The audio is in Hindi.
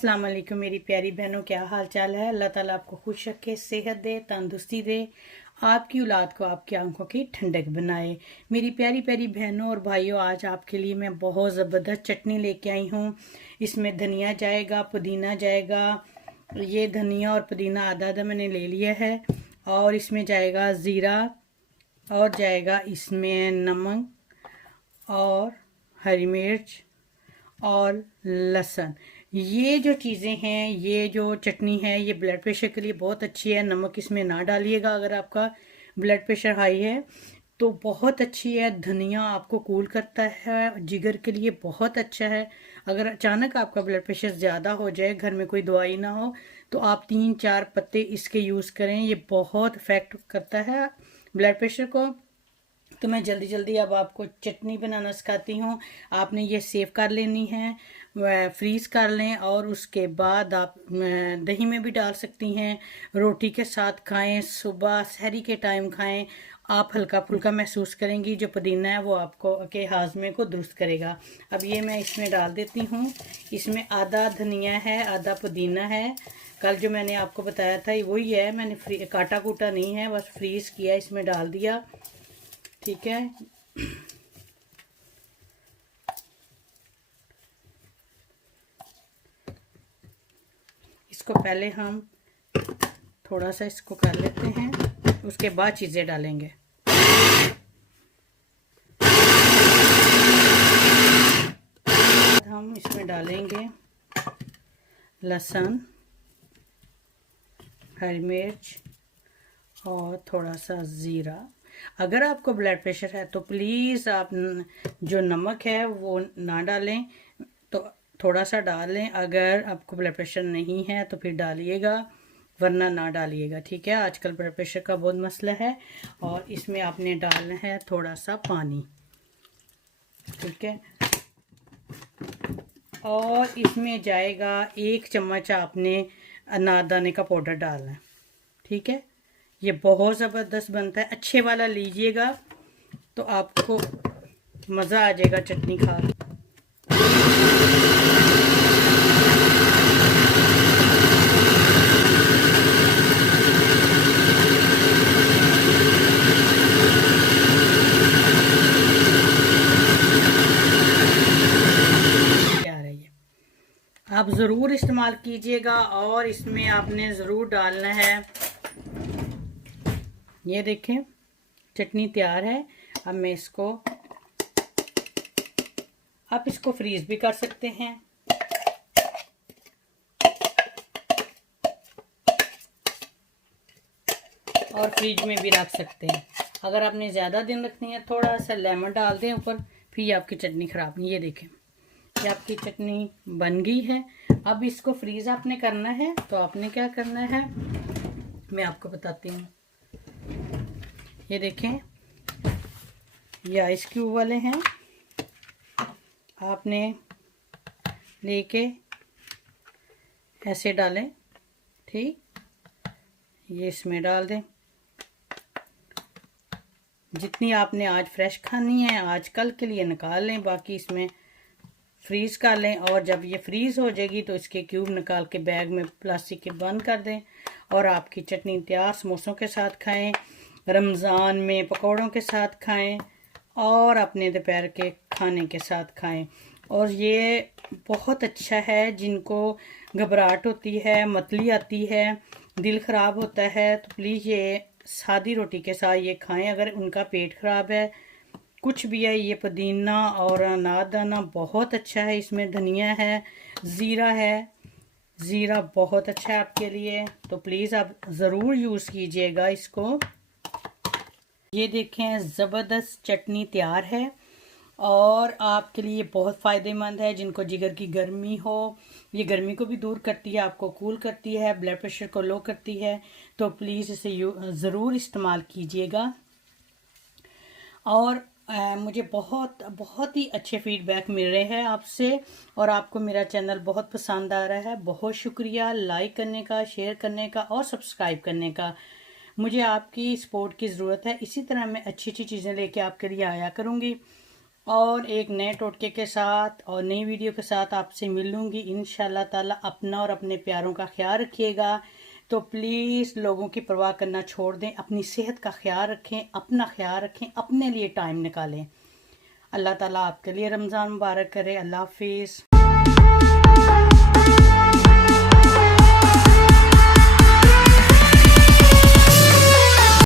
अस्सलाम वालेकुम मेरी प्यारी बहनों, क्या हाल चाल है। अल्लाह ताला आपको खुश रखे, सेहत दे, तंदुरुस्ती दे, आपकी औलाद को आपकी आंखों की ठंडक बनाए। मेरी प्यारी प्यारी बहनों और भाइयों, आज आपके लिए मैं बहुत ज़बरदस्त चटनी लेके आई हूँ। इसमें धनिया जाएगा, पुदीना जाएगा। ये धनिया और पुदीना आधा आधा मैंने ले लिया है। और इसमें जाएगा ज़ीरा, और जाएगा इसमें नमक और हरी मिर्च और लहसुन। ये जो चीज़ें हैं, ये जो चटनी है, ये ब्लड प्रेशर के लिए बहुत अच्छी है। नमक इसमें ना डालिएगा अगर आपका ब्लड प्रेशर हाई है तो बहुत अच्छी है। धनिया आपको कूल करता है, जिगर के लिए बहुत अच्छा है। अगर अचानक आपका ब्लड प्रेशर ज़्यादा हो जाए, घर में कोई दवाई ना हो, तो आप 3-4 पत्ते इसके यूज़ करें। ये बहुत इफ़ेक्ट करता है ब्लड प्रेशर को। तो मैं जल्दी जल्दी अब आपको चटनी बनाना सिखाती हूँ। आपने ये सेव कर लेनी है, फ्रीज़ कर लें, और उसके बाद आप दही में भी डाल सकती हैं। रोटी के साथ खाएं, सुबह सहरी के टाइम खाएं। आप हल्का फुल्का महसूस करेंगी। जो पुदीना है वो आपको के हाजमे को दुरुस्त करेगा। अब ये मैं इसमें डाल देती हूँ। इसमें आधा धनिया है, आधा पुदीना है। कल जो मैंने आपको बताया था वही है, मैंने काटा कूटा नहीं है, बस फ्रीज़ किया, इसमें डाल दिया। ठीक है, इसको पहले हम थोड़ा सा इसको कर लेते हैं, उसके बाद चीज़ें डालेंगे। हम इसमें डालेंगे लहसुन, हरी मिर्च और थोड़ा सा ज़ीरा। अगर आपको ब्लड प्रेशर है तो प्लीज़ आप जो नमक है वो ना डालें, तो थोड़ा सा डालें। अगर आपको ब्लड प्रेशर नहीं है तो फिर डालिएगा, वरना ना डालिएगा। ठीक है, आजकल ब्लड प्रेशर का बहुत मसला है। और इसमें आपने डालना है थोड़ा सा पानी। ठीक है, और इसमें जाएगा 1 चम्मच आपने अनारदाने का पाउडर डालना है। ठीक है, ये बहुत ज़बरदस्त बनता है। अच्छे वाला लीजिएगा तो आपको मज़ा आ जाएगा चटनी खा। आप ज़रूर इस्तेमाल कीजिएगा, और इसमें आपने ज़रूर डालना है। ये देखें, चटनी तैयार है। अब मैं इसको, आप इसको फ्रीज भी कर सकते हैं, और फ्रिज में भी रख सकते हैं। अगर आपने ज़्यादा दिन रखनी है, थोड़ा सा लेमन डाल दें ऊपर, फिर आपकी चटनी ख़राब नहीं। ये देखें, ये आपकी चटनी बन गई है। अब इसको फ्रीज आपने करना है, तो आपने क्या करना है मैं आपको बताती हूँ। ये देखें, ये आइस क्यूब वाले हैं, आपने लेके ऐसे डालें। ठीक, ये इसमें डाल दें। जितनी आपने आज फ्रेश खानी है, आज कल के लिए निकाल लें, बाकी इसमें फ्रीज़ कर लें। और जब ये फ्रीज़ हो जाएगी तो इसके क्यूब निकाल के बैग में प्लास्टिक के बंद कर दें, और आपकी चटनी तैयार। समोसों के साथ खाएं, रमज़ान में पकौड़ों के साथ खाएं, और अपने दोपहर के खाने के साथ खाएं। और ये बहुत अच्छा है जिनको घबराहट होती है, मतली आती है, दिल ख़राब होता है, तो प्लीज़ ये सादी रोटी के साथ ये खाएं। अगर उनका पेट ख़राब है, कुछ भी है, ये पुदीना और अनारदाना बहुत अच्छा है। इसमें धनिया है, ज़ीरा है, ज़ीरा बहुत अच्छा है आपके लिए, तो प्लीज़ आप ज़रूर यूज़ कीजिएगा इसको। ये देखें, ज़बरदस्त चटनी तैयार है, और आपके लिए बहुत फ़ायदेमंद है। जिनको जिगर की गर्मी हो, ये गर्मी को भी दूर करती है, आपको कूल करती है, ब्लड प्रेशर को लो करती है, तो प्लीज़ इसे ज़रूर इस्तेमाल कीजिएगा। और मुझे बहुत बहुत ही अच्छे फीडबैक मिल रहे हैं आपसे, और आपको मेरा चैनल बहुत पसंद आ रहा है। बहुत शुक्रिया लाइक करने का, शेयर करने का और सब्सक्राइब करने का। मुझे आपकी सपोर्ट की ज़रूरत है। इसी तरह मैं अच्छी अच्छी चीज़ें लेके आपके लिए आया करूँगी। और एक नए टोटके के साथ और नई वीडियो के साथ आपसे मिलूंगी इंशाल्लाह ताला। अपना और अपने प्यारों का ख्याल रखिएगा। तो प्लीज़ लोगों की परवाह करना छोड़ दें, अपनी सेहत का ख्याल रखें, अपना ख्याल रखें, अपने लिए टाइम निकालें। अल्लाह ताला आपके लिए रमज़ान मुबारक करे। अल्लाह हाफिज़।